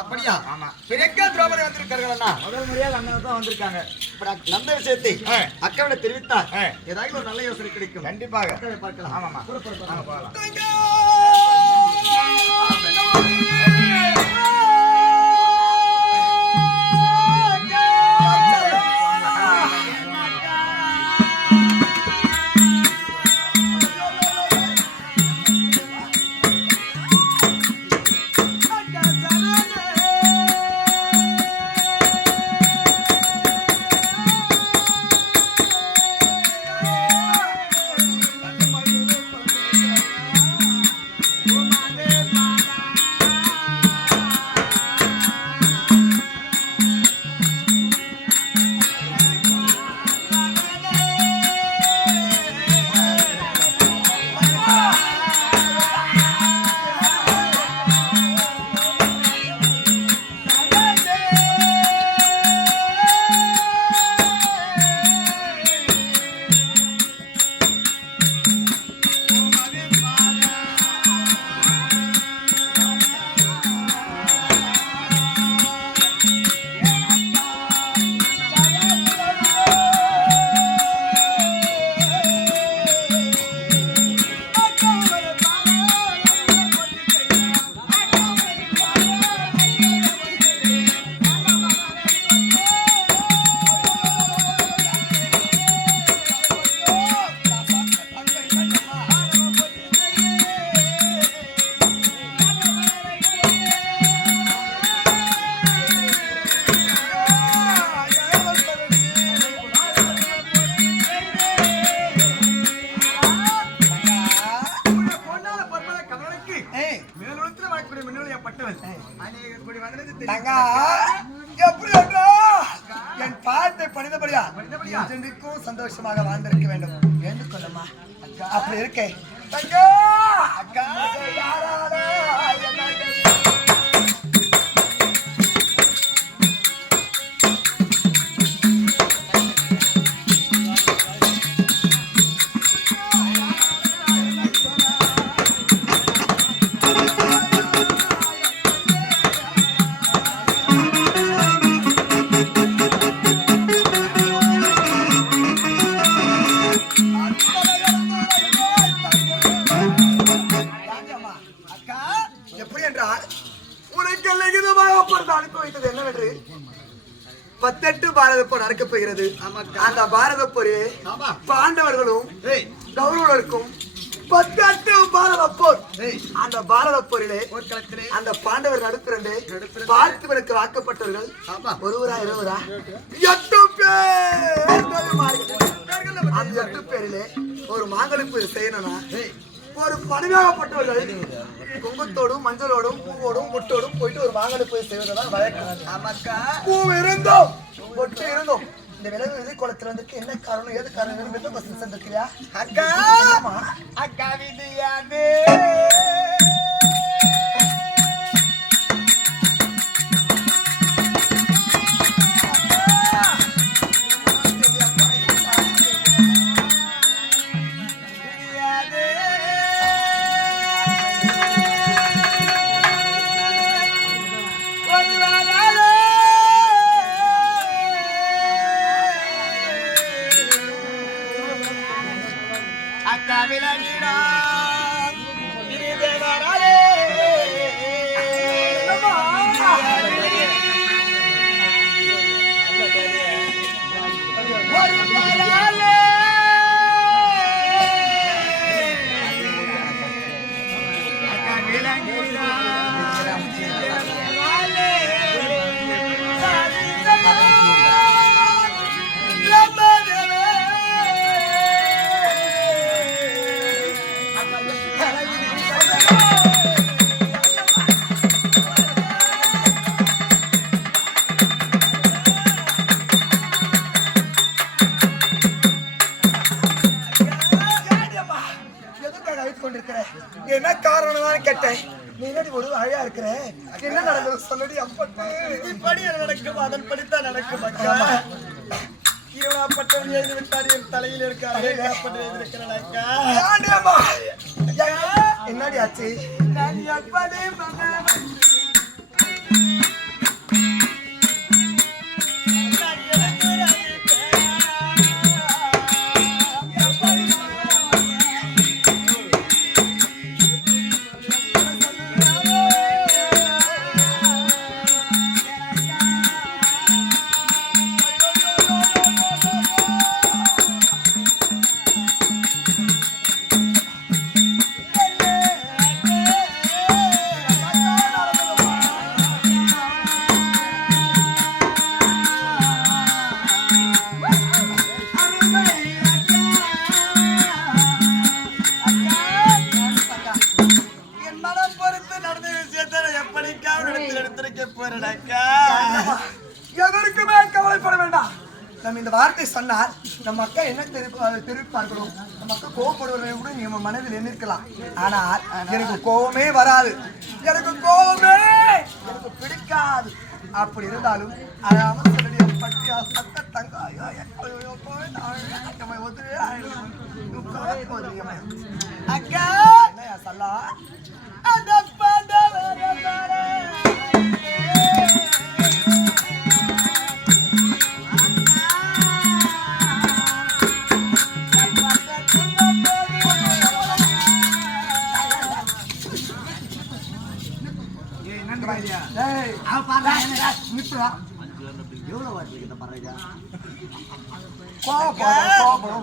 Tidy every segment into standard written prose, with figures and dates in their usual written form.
அப்படியா? பிறக்க திரௌபதி வந்திருக்கார்களா? முதல் முறையாக அண்ணன் தான் வந்திருக்காங்க. நல்ல விஷயத்தை அக்காவிட தெரிவித்தார். ஏதாவது ஒரு நல்ல யோசனை கிடைக்கும். கண்டிப்பாக பார்க்கலாம். ஆமாமா, போகலாம். என் பாட்டை பணிந்தபடியா சந்தோஷமாக வாழ்ந்திருக்க வேண்டும் என்று கொள்ளமா. அப்படி இருக்கேன். நடக்க போகிறது. அந்த பாரத போரிலே பாண்டவர்களும் கௌரவர்களுக்கும் 18 பாரத போர். அந்த பாரத போரிலே அந்த பாண்டவர் நடுப்பிரண்டு பார்த்திபனுக்கு வாக்கப்பட்டவர்கள் ஒருவரா 20 8 பேர். அந்த 8 பேரிலே ஒரு மாங்கலிப்பு செய்யணும்னா ஒரு பணியாகப்பட்டவர்கள் குங்குமத்தோடும் மஞ்சளோடும் பூவோடும் முட்டோடும் போயிட்டு ஒரு மாங்கலிப்பு செய்வதுதான் வழக்கம். பூ இருந்தோம் பொட்டு இருந்தோம். இந்த விலகு குளத்துல வந்துட்டு என்ன காரணம் ஏது காரணம் செஞ்சிருக்கியா அக்கா? அக்கா விதியாது என்ன காரணம் கேட்டேன். நீ ஒரு அழையா இருக்கிற என்ன நடந்தது சொல்லடி. அப்பட்டு இப்படி நடக்கும் அதன் படித்தான் நடக்கும். எழுதி விட்டார் என் தலையில் இருக்காரு. என்னடி ஆச்சு? நான் எப்படி மகன் எதற்குமே கவலைப்பட வேண்டாம். நம்ம இந்த வார்த்தை சொன்னால் நம்ம அக்கா என்ன தெரிவிப்பார்களோ, நம்ம அக்கா கோவப்படுவதை கூட நம்ம மனதில் எண்ணிருக்கலாம். ஆனால் எனக்கு கோபமே வராது, எனக்கு கோபமே எனக்கு பிடிக்காது. அப்படி இருந்தாலும் பட்டியா சத்த தங்க அக்கா சொல்லா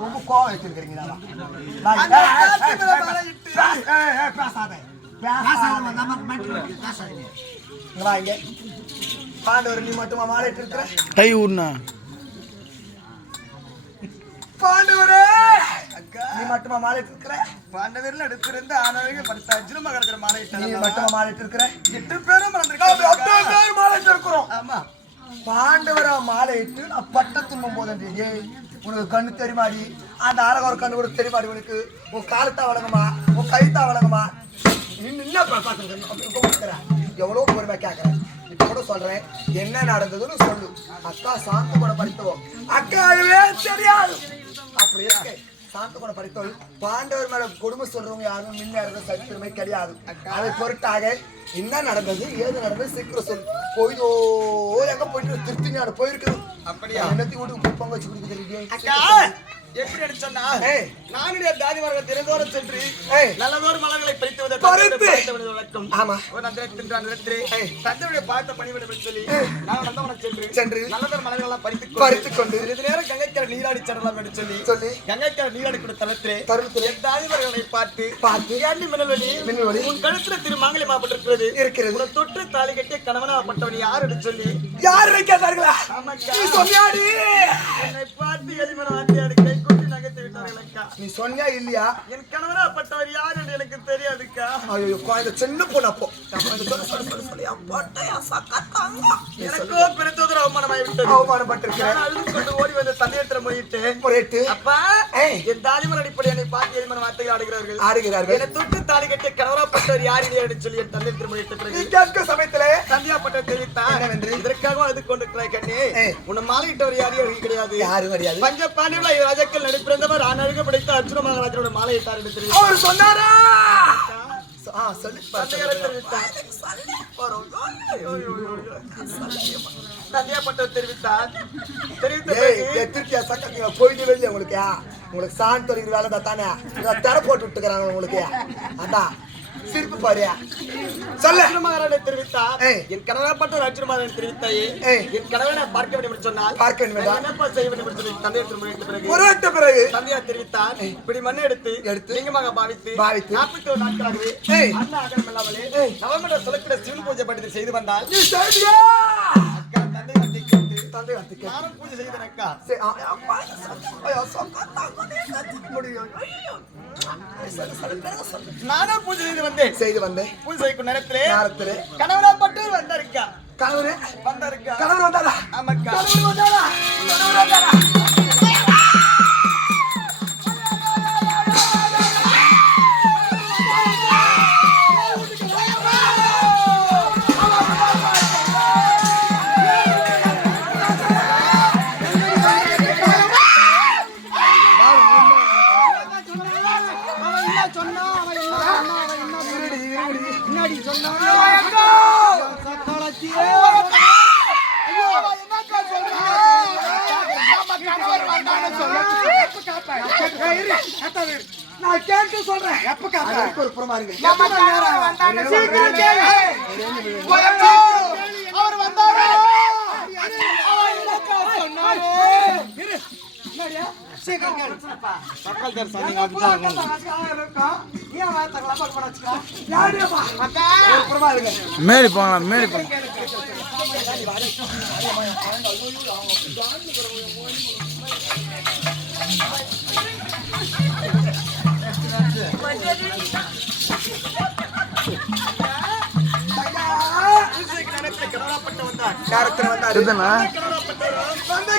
ரொம்ப கோவம் வச்சிருக்கீங்களா? பாண்டவர் நீ மட்டுமா மாறிட்டு இருக்கிற? பாண்டவரே நீ மட்டுமா மாறிட்டு இருக்கிற? பாண்டவர்ல எடுத்திருந்து ஆனவங்க படித்த அர்ஜுன மகரத்துல மாறிட்டு நீ மட்டுமா மாறிட்டு இருக்கிற? 8 பேரும் மாறிட்டு இருக்கிறோம். ஆமா, பாண்டவரா மாலையிட்டு நான் பட்ட துன்பம் போதே. உனக்கு கண்ணு தெரியுமாடி? அந்த அழக ஒரு கண்ணு கூட தெரியுமாடி உனக்கு? உன் காலத்தா வழங்குமா, உன் கைத்தா வழங்குமா? எவ்வளவு பொறுமையா கேட்கறேன். இப்ப கூட சொல்றேன், என்ன நடந்ததுன்னு சொல்லு. அக்கா சாந்த கூட படித்தவோம், அக்காவே தெரியாது. அப்படி இருக்கு. சாந்த கூட படித்தவள் பாண்டவர் மேல கொடுமை சொல்றவங்க யாரும் முன்னேறது சரித்திரமே கிடையாது. அதை பொருட்டாக என்ன நடந்தது, ஏது நடந்தது சீக்கிரம் சொல்லு. போயிதோ எங்க போயிட்டு திருத்தி நாடு போயிருக்குது. அப்படியா? என்னத்தையும் வீட்டுக்கு பொங்க வச்சு கொடுக்குது. எப்படி அடிச்சா நானுடைய தாதி வர்க்க திறந்தோர சென்று நல்லதோர் மலர்களை பறித்து ஆமா தந்தையுடைய பார்த்த பணிவிடம் சொல்லி நான் வந்தவனை சென்று நல்லதோர் மலர்கள் எல்லாம் பறித்து கொண்டு இது நேரம் கங்கைக்கரை நீராடி செல்லலாம் என்று சொல்லி கங்கைக்கரை நீராடி கூட தருணத்தில் தாதிவர்களை பார்த்து ஏண்டி மின்னல்வெளி உன் கழுத்துல திருமாங்கலி மாப்பட்டிருக்கிறது உன தொற்று தாலி கட்டிய கணவனாகப்பட்டவன் யார் என்று சொல்லி யார் கேட்டார்களா? என்னை பார்த்து எளிமன வார்த்தையாடு கை கொண்டு நகைத்து விட்டார்கள் அக்கா. நீ சொன்னியா இல்லையா? என் கணவனாகப்பட்டவர் யார் என்று எனக்கு தெரியாதுக்கா. ஐயோ குழந்தை சின்ன பொண்ணப்போ எனக்கோ பெருத்தோதர அவமானமாய் விட்டது. அவமானப்பட்டிருக்கிறேன். அழுது கொண்டு ஓடி வந்து தந்தையிடத்தில் முறையிட்டு அப்பா என் தாலிமர் அடிப்படை என்னை பார்த்து எளிமன வார்த்தைகள் ஆடுகிறார்கள். என்னை தொட்டு தாலி கட்டிய கணவனாகப்பட்டவர் யார் என்று சொல்லி என் தந்தையிடத்தில் முறையிட்ட பிறகு சமயத்திலே தந்தையாப்பட்ட தெரிவித்தார். இதற்காக அது கொண்டிருக்கிறாய் கண்ணே, உன்னை மாலையிட்டவர் யாரும் கிடையாது. பஞ்ச பாண்டியர்கள ராஜாக்கள் நடிப்பிறந்தவர் ஆணழக படைத்த அர்ஜுன மகாராஜனோட மாலையிட்டார் என்று தெரிவித்தார். அவர் சொன்னாரா? சொல்லி தந்தையாப்பட்டவர் தெரிவித்தார். போயிட்டு வெளியே உங்களுக்கு சான் தொழில் வேலை தான் தானே தர போட்டு விட்டுக்கிறாங்க உங்களுக்கு. அதான் சிரிப்பு பாரியா சொல்ல மகாராஜை தெரிவித்தார். என் கணவனாகப்பட்ட அர்ஜுன மகாராஜன் தெரிவித்தாயே என் கணவனை பார்க்க வேண்டும் என்று சொன்னால் பார்க்க வேண்டும் என்னப்பா செய்ய வேண்டும் என்று தந்தையிடத்தில் பிறகு தந்தையார் தெரிவித்தார். இப்படி மண்ணை எடுத்து லிங்கமாக பாவித்து 41 நாட்களாகவே அண்ணா அகலம் இல்லாமலே நவம்பர் சொல்லக்கிற சிவன் பூஜை பற்றி செய்து வந்தால் அக்கா தந்தை வந்து கேட்டு நானும் பூஜை செய்தேன் அக்கா. நானும் பூஜை செய்து வந்தேன். பூஜை செய்யும் நேரத்திலே கணவனாகப்பட்டு வந்தாருக்கா. கணவர் வந்தாரா? ஆமாக்கா. என்னடி சொன்னா நான் கேட்டு சொல்றேன் ஒரு புறமா இருக்கு அவர் வந்தாரு மேரி போகலாம் மேரி போகலாம்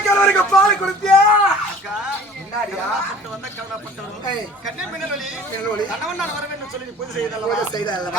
கணவருக்கு பால் கொடுத்தியா கண்ணே மின்னல் ஒளி கணவன் நான் வரவேன்னு சொல்லி பூஜை செய்தல்ல